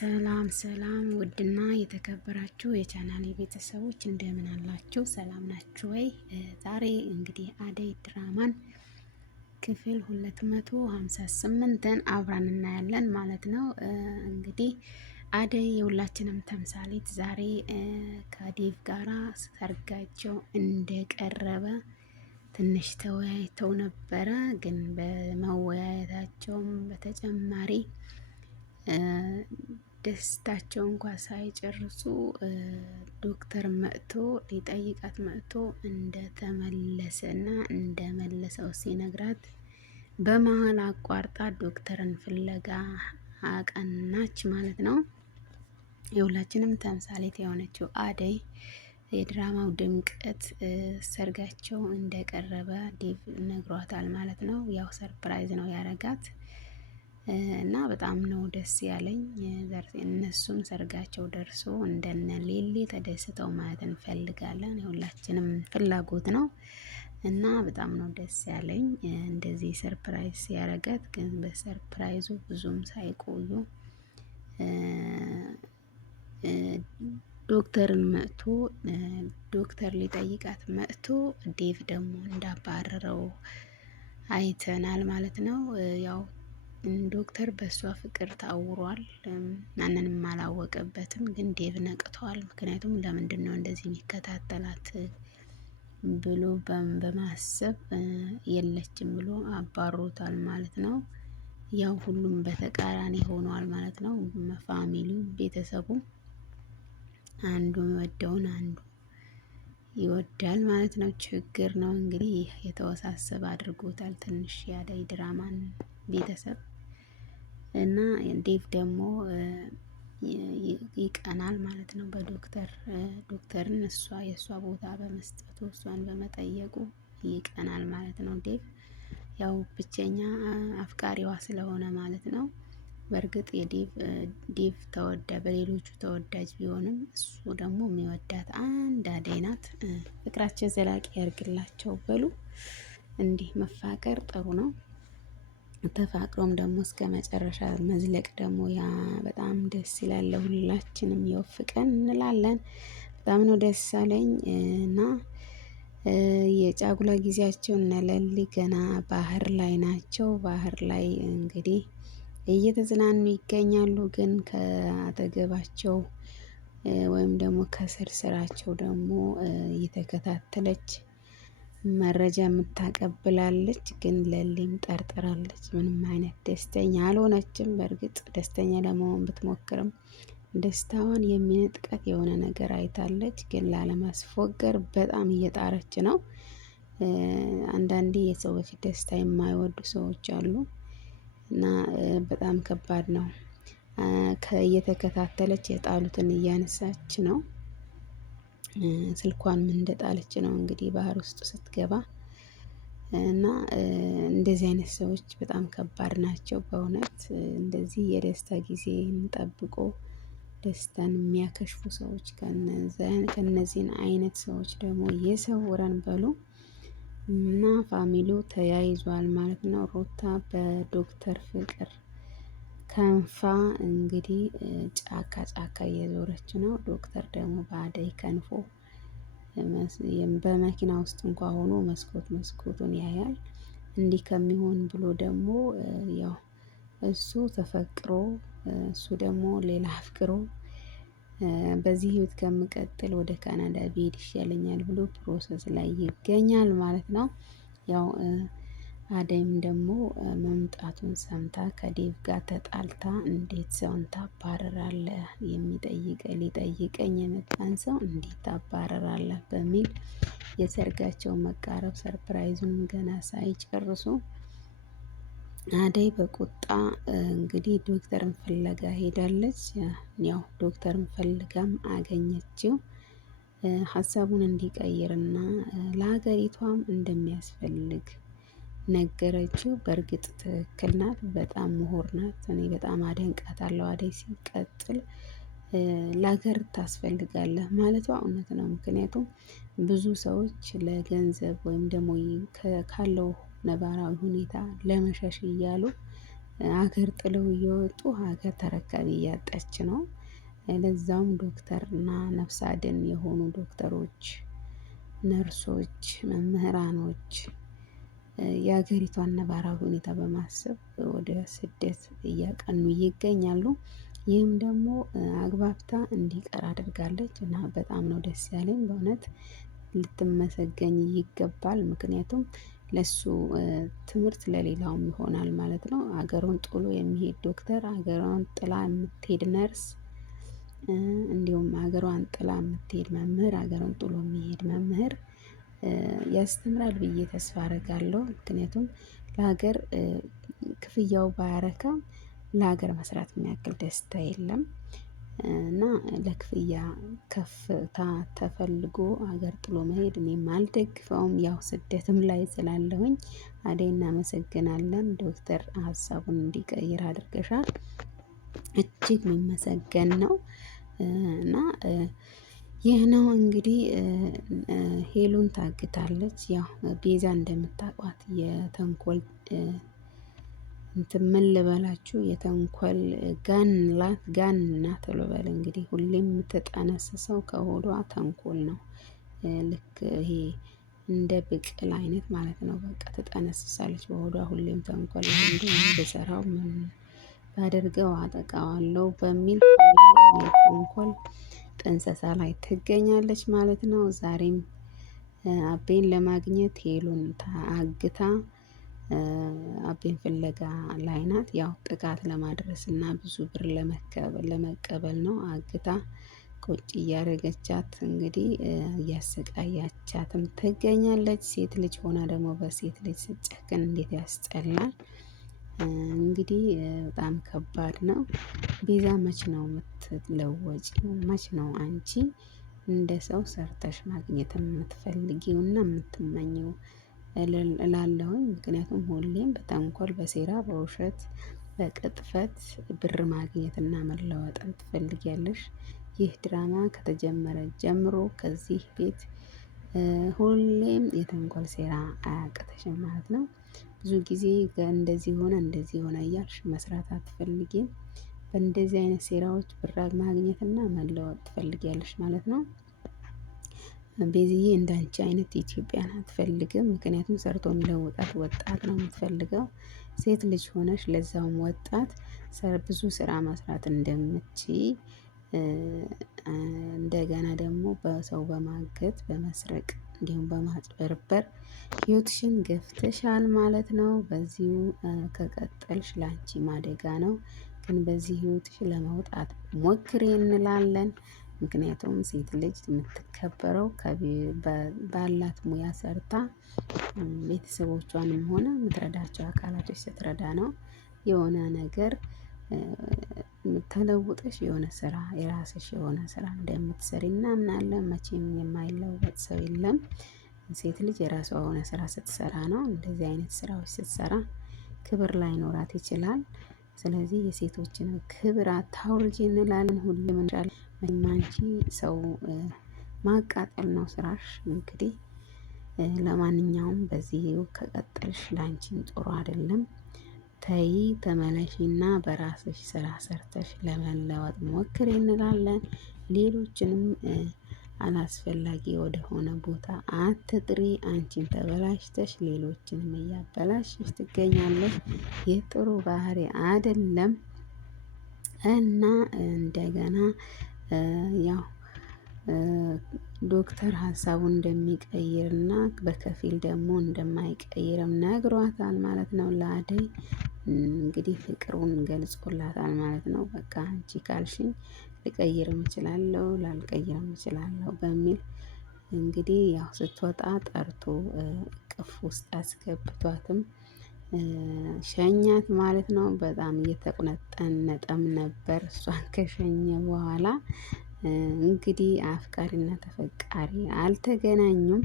ሰላም ሰላም ውድና የተከበራችሁ የቻናሌ ቤተሰቦች እንደምን አላችሁ? ሰላም ናችሁ ወይ? ዛሬ እንግዲህ አደይ ድራማን ክፍል 258ን አብረን እናያለን ማለት ነው። እንግዲህ አደይ የሁላችንም ተምሳሌት ዛሬ ከዴቭ ጋራ ሰርጋቸው እንደቀረበ ትንሽ ተወያይተው ነበረ። ግን በመወያየታቸውም በተጨማሪ ደስታቸው እንኳን ሳይጨርሱ ዶክተር መጥቶ ሊጠይቃት መጥቶ እንደተመለሰና እንደመለሰው ሲነግራት በመሀል አቋርጣ ዶክተርን ፍለጋ አቀናች ማለት ነው። የሁላችንም ተምሳሌት የሆነችው አደይ የድራማው ድምቀት ሰርጋቸው እንደቀረበ ዴቭ ነግሯታል ማለት ነው። ያው ሰርፕራይዝ ነው ያረጋት እና በጣም ነው ደስ ያለኝ። እነሱም ሰርጋቸው ደርሶ እንደነ ሌሊ ተደስተው ማየት እንፈልጋለን። የሁላችንም ፍላጎት ነው እና በጣም ነው ደስ ያለኝ እንደዚህ ሰርፕራይዝ ሲያረጋት። ግን በሰርፕራይዙ ብዙም ሳይቆዩ ዶክተርን መጥቶ ዶክተር ሊጠይቃት መጥቶ ዴቭ ደግሞ እንዳባረረው አይተናል ማለት ነው። ያው ዶክተር በእሷ ፍቅር ታውሯል። ማንንም አላወቀበትም፣ ግን ዴቭ ነቅቷል። ምክንያቱም ለምንድን ነው እንደዚህ የሚከታተላት ብሎ በማሰብ የለችም ብሎ አባሮታል ማለት ነው። ያው ሁሉም በተቃራኒ ሆኗል ማለት ነው። ፋሚሊው ቤተሰቡ አንዱ የሚወደውን አንዱ ይወዳል ማለት ነው። ችግር ነው እንግዲህ የተወሳሰበ አድርጎታል ትንሽ የአደይ ድራማን ቤተሰብ እና ዴቭ ደግሞ ይቀናል ማለት ነው ዶክተርን የእሷ ቦታ በመስጠቱ እሷን በመጠየቁ ይቀናል ማለት ነው ዴቭ። ያው ብቸኛ አፍቃሪዋ ስለሆነ ማለት ነው። በእርግጥ ዴቭ በሌሎቹ ተወዳጅ ቢሆንም እሱ ደግሞ የሚወዳት አንድ አደይ ናት። ፍቅራቸው ዘላቂ ያርግላቸው በሉ። እንዲህ መፋቀር ጥሩ ነው። ተፋቅሮም ደግሞ እስከ መጨረሻ መዝለቅ ደግሞ ያ በጣም ደስ ይላል። ለሁላችንም ይወፍቀን እንላለን። በጣም ነው ደስ አለኝ እና የጫጉላ ጊዜያቸው እነ ለሊ ገና ባህር ላይ ናቸው። ባህር ላይ እንግዲህ እየተዝናኑ ይገኛሉ። ግን ከአጠገባቸው ወይም ደግሞ ከስር ስራቸው ደግሞ እየተከታተለች መረጃ የምታቀብላለች። ግን ለሊም ጠርጥራለች። ምንም አይነት ደስተኛ አልሆነችም። በእርግጥ ደስተኛ ለመሆን ብትሞክርም ደስታዋን የሚነጥቀት የሆነ ነገር አይታለች። ግን ላለማስፎገር በጣም እየጣረች ነው። አንዳንዴ የሰው በፊት ደስታ የማይወዱ ሰዎች አሉ እና በጣም ከባድ ነው። እየተከታተለች የጣሉትን እያነሳች ነው። ስልኳን ምን እንደጣለች ነው እንግዲህ ባህር ውስጥ ስትገባ እና እንደዚህ አይነት ሰዎች በጣም ከባድ ናቸው በእውነት። እንደዚህ የደስታ ጊዜ ጠብቆ ደስታን የሚያከሽፉ ሰዎች ከነዚህን አይነት ሰዎች ደግሞ ይሰውረን በሉ እና ፋሚሊው ተያይዟል ማለት ነው። ሩታ በዶክተር ፍቅር ከንፋ እንግዲህ ጫካ ጫካ እየዞረች ነው። ዶክተር ደግሞ በአደይ ከንፎ በመኪና ውስጥ እንኳ ሆኖ መስኮቱን ያያል። እንዲህ ከሚሆን ብሎ ደግሞ ያው እሱ ተፈቅሮ እሱ ደግሞ ሌላ አፍቅሮ በዚህ ህይወት ከምቀጥል ወደ ካናዳ ብሄድ ይሻለኛል ብሎ ፕሮሰስ ላይ ይገኛል ማለት ነው። ያው አደይም ደግሞ መምጣቱን ሰምታ ከዴቭ ጋር ተጣልታ እንዴት ሰውን ታባረራለህ? ሊጠይቀኝ የመጣን ሰው እንዴት ታባረራለህ? በሚል የሰርጋቸው መቃረብ ሰርፕራይዙንም ገና ሳይጨርሱ አደይ በቁጣ እንግዲህ ዶክተርን ፍለጋ ሄዳለች። ያው ዶክተርን ፈልጋም አገኘችው። ሀሳቡን እንዲቀይርና ለሀገሪቷም እንደሚያስፈልግ ነገረችው። በእርግጥ ትክክል ናት። በጣም ምሁር ናት። እኔ በጣም አደንቃታለሁ። አደይ ሲቀጥል ለሀገር ታስፈልጋለህ ማለቷ እውነት ነው። ምክንያቱም ብዙ ሰዎች ለገንዘብ ወይም ደግሞ ካለው ነባራዊ ሁኔታ ለመሸሽ እያሉ ሀገር ጥለው እየወጡ ሀገር ተረካቢ እያጣች ነው። ለዛውም ዶክተር እና ነፍስ አድን የሆኑ ዶክተሮች፣ ነርሶች፣ መምህራኖች የሀገሪቷን ነባራዊ ሁኔታ በማሰብ ወደ ስደት እያቀኑ ይገኛሉ። ይህም ደግሞ አግባብታ እንዲቀር አድርጋለች እና በጣም ነው ደስ ያለኝ በእውነት ልትመሰገኝ ይገባል። ምክንያቱም ለሱ ትምህርት ለሌላውም ይሆናል ማለት ነው። ሀገሩን ጥሎ የሚሄድ ዶክተር፣ ሀገሯን ጥላ የምትሄድ ነርስ፣ እንዲሁም ሀገሯን ጥላ የምትሄድ መምህር፣ ሀገሩን ጥሎ የሚሄድ መምህር ያስተምራል ብዬ ተስፋ አደርጋለሁ። ምክንያቱም ለሀገር ክፍያው ባያረካም ለሀገር መስራት የሚያክል ደስታ የለም እና ለክፍያ ከፍታ ተፈልጎ ሀገር ጥሎ መሄድ እኔም አልደግፈውም። ያው ስደትም ላይ ስላለሁኝ አደይ እናመሰግናለን። ዶክተር ሀሳቡን እንዲቀይር አድርገሻል። እጅግ የሚመሰገን ነው እና ይህ ነው እንግዲህ ሄሉን ታግታለች። ያው ቤዛ እንደምታውቋት የተንኮል እንትን ምን ልበላችሁ የተንኮል ጋን ናት ልበል እንግዲህ ሁሌም የምትጠነስሰው ከሆዷ ተንኮል ነው። ልክ ይሄ እንደ ብቅል አይነት ማለት ነው። በቃ ትጠነስሳለች በሆዷ ሁሌም ተንኮል ብሰራው ምን ባደርገው አጠቃዋለሁ በሚል የተንኮል ጥንሰሳ ላይ ትገኛለች ማለት ነው። ዛሬም አቤን ለማግኘት ሄሉን አግታ አቤን ፍለጋ ላይ ናት። ያው ጥቃት ለማድረስ እና ብዙ ብር ለመቀበል ነው አግታ ቁጭ እያደረገቻት እንግዲህ እያሰቃያቻትም ትገኛለች። ሴት ልጅ ሆና ደግሞ በሴት ልጅ ስጨክን እንዴት ያስጠላል። እንግዲህ በጣም ከባድ ነው። ቤዛ መች ነው የምትለወጪው? መች ነው አንቺ እንደ ሰው ሰርተሽ ማግኘት የምትፈልጊውና የምትመኘው እላለሁኝ። ምክንያቱም ሁሌም በተንኮል በሴራ በውሸት በቅጥፈት ብር ማግኘትና መለወጥን ትፈልጊያለሽ። ይህ ድራማ ከተጀመረ ጀምሮ ከዚህ ቤት ሁሌም የተንኮል ሴራ አያቅተሽም ማለት ነው። ብዙ ጊዜ እንደዚህ ሆነ እንደዚህ ሆነ እያልሽ መስራት አትፈልጊም። በእንደዚህ አይነት ሴራዎች ብር ማግኘትና መለወጥ ትፈልጊያለሽ ማለት ነው። ቤዝዬ እንዳንቺ አይነት ኢትዮጵያን አትፈልግም። ምክንያቱም ሰርቶ የሚለውጣት ወጣት ነው የምትፈልገው። ሴት ልጅ ሆነሽ ለዛውም ወጣት ብዙ ስራ መስራት እንደምትችይ እንደገና ደግሞ በሰው በማገት በመስረቅ እንዲሁም በማጭበርበር ህይወትሽን ገፍተሻል ማለት ነው። በዚሁ ከቀጠልሽ ላንቺ ማደጋ ነው። ግን በዚህ ህይወትሽ ለመውጣት ሞክሪ እንላለን። ምክንያቱም ሴት ልጅ የምትከበረው ባላት ሙያ ሰርታ ቤተሰቦቿንም ሆነ የምትረዳቸው አካላቶች ስትረዳ ነው። የሆነ ነገር ተለውጠሽ የሆነ ስራ የራስሽ የሆነ ስራ እንደምትሰሪ እናምናለን። መቼም የማይለወጥ ሰው የለም። ሴት ልጅ የራሷ የሆነ ስራ ስትሰራ ነው። እንደዚህ አይነት ስራዎች ስትሰራ ክብር ላይኖራት ይችላል። ስለዚህ የሴቶችን ክብር አታውርጂ እንላለን። ሁሌም እንላለን አንቺ ሰው ማቃጠል ነው ስራሽ። እንግዲህ ለማንኛውም በዚህ ከቀጠልሽ ላንቺም ጥሩ አይደለም። ተይ ተመለሺና በራስሽ ስራ ሰርተሽ ለመለወጥ ሞክሪ እንላለን። ሌሎችንም አላስፈላጊ ወደሆነ ቦታ አትጥሪ። አንቺን ተበላሽተሽ ሌሎችንም እያበላሽሽ ትገኛለሽ። ይህ ጥሩ ባህሪ አይደለም እና እንደገና ያው ዶክተር ሀሳቡን እንደሚቀይርና በከፊል ደግሞ እንደማይቀይርም ነግሯታል ማለት ነው። ለአደይ እንግዲህ ፍቅሩን ገልጾላታል ማለት ነው። በቃ አንቺ ካልሽኝ ልቀይርም እችላለሁ ላልቀይርም እችላለሁ በሚል እንግዲህ ያው ስትወጣ ጠርቶ እቅፍ ውስጥ አስገብቷትም ሸኛት ማለት ነው። በጣም እየተቁነጠነጠም ነበር እሷን ከሸኘ በኋላ። እንግዲህ አፍቃሪና ተፈቃሪ አልተገናኙም።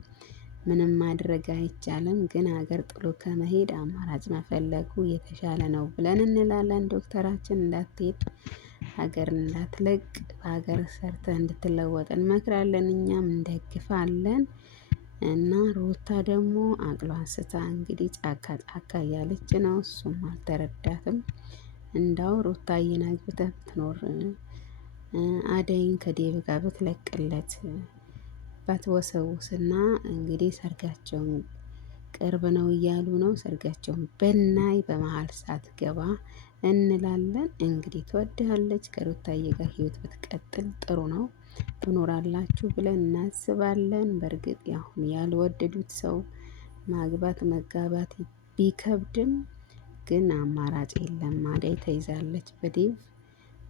ምንም ማድረግ አይቻልም። ግን ሀገር ጥሎ ከመሄድ አማራጭ መፈለጉ የተሻለ ነው ብለን እንላለን። ዶክተራችን እንዳትሄድ ሀገር እንዳትለቅ በሀገር ሰርተህ እንድትለወጥ እንመክራለን። እኛም እንደግፋለን። እና ሩታ ደግሞ አቅሏን ስታ እንግዲህ ጫካ ጫካ እያለች ነው። እሱም አልተረዳትም። እንዳው ሩታዬን አግብተህ ብትኖር አደይን ከዴቭ ጋር ብትለቅለት ባትወሰውስና እንግዲህ ሰርጋቸውን ቅርብ ነው እያሉ ነው። ሰርጋቸውን በናይ በመሀል ሳትገባ እንላለን። እንግዲህ ትወድሃለች። ከሩታዬ ጋር ህይወት ብትቀጥል ጥሩ ነው፣ ትኖራላችሁ ብለን እናስባለን። በእርግጥ ያሁን ያልወደዱት ሰው ማግባት መጋባት ቢከብድም ግን አማራጭ የለም። አደይ ተይዛለች፣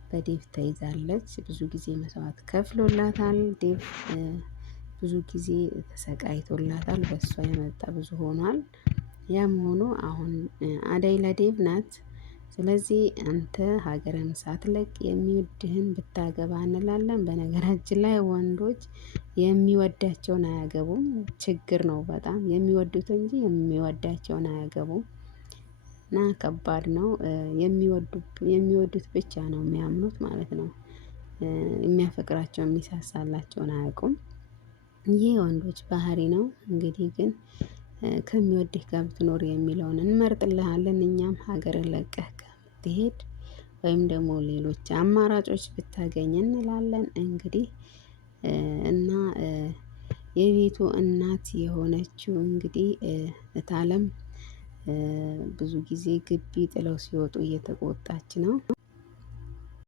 በዴቭ ተይዛለች። ብዙ ጊዜ መስዋዕት ከፍሎላታል ዴቭ፣ ብዙ ጊዜ ተሰቃይቶላታል። በሷ የመጣ ብዙ ሆኗል። ያም ሆኖ አሁን አደይ ለዴቭ ናት። ስለዚህ አንተ ሀገርን ሳትለቅ የሚወድህን ብታገባ እንላለን። በነገራችን ላይ ወንዶች የሚወዳቸውን አያገቡም። ችግር ነው በጣም የሚወዱት እንጂ የሚወዳቸውን አያገቡም። እና ከባድ ነው። የሚወዱት ብቻ ነው የሚያምኑት ማለት ነው። የሚያፈቅራቸው የሚሳሳላቸውን አያውቁም። ይህ ወንዶች ባህሪ ነው። እንግዲህ ግን ከሚወድህ ጋር ብትኖር የሚለውን እንመርጥልሃለን። እኛም ሀገርን ለቀህ ከምትሄድ ወይም ደግሞ ሌሎች አማራጮች ብታገኝ እንላለን። እንግዲህ እና የቤቱ እናት የሆነችው እንግዲህ እታለም ብዙ ጊዜ ግቢ ጥለው ሲወጡ እየተቆጣች ነው።